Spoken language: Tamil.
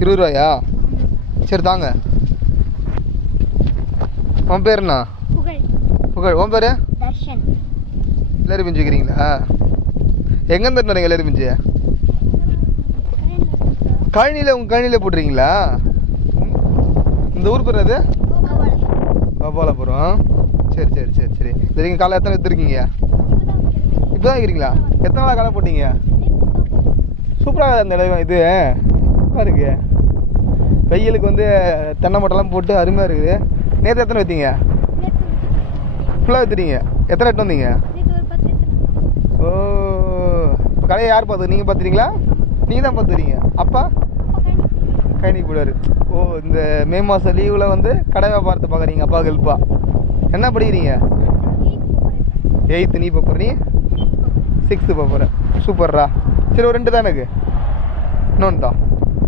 20 ரூபாயா? சரி தாங்க. உன் பேர் என்ன? புகழ். உன் பேர்? தர்ஷன். இளரி பிஞ்சு விற்கிறீங்களா? எங்கேருந்து வரீங்க இளரி பிஞ்சு? கழனியில் உங்கள் கழனியில் போட்டுறீங்களா? இந்த ஊர் பேர் அது? கோபாலபுரம். சரி சரி சரி சரி. சரிங்க. காலை எத்தனை விற்றுருக்கீங்க? இப்போ தான் விற்கிறீங்களா? எத்தனை நாளாக காலை போட்டீங்க? சூப்பராக அந்த இடம் இது இருக்கு. வெயிலுக்கு வந்து தென்னை மட்டெல்லாம் போட்டு அருமையாக இருக்குது. நேற்று எத்தனை விற்றீங்க? ஃபுல்லாக விற்றுட்டீங்க. எத்தனை எட்டு வந்தீங்க? ஓ, இப்போ கடையை யார் பார்த்து? நீங்கள் பார்த்துறீங்களா? நீங்கள் தான் பார்த்துறீங்க. அப்பா கைனிக்கு போடுவார். ஓ, இந்த மே மாதம் லீவில் வந்து கடை வியாபாரத்தை பார்க்குறீங்க அப்பாவுக்கு ஹெல்ப்பா. என்ன படிக்கிறீங்க? 8th. நீ இப்போ போகிற? நீ 6th போகிற. சூப்பர்ரா. சரி, ஒரு 2 தான் எனக்கு. இன்னொன்று தான்.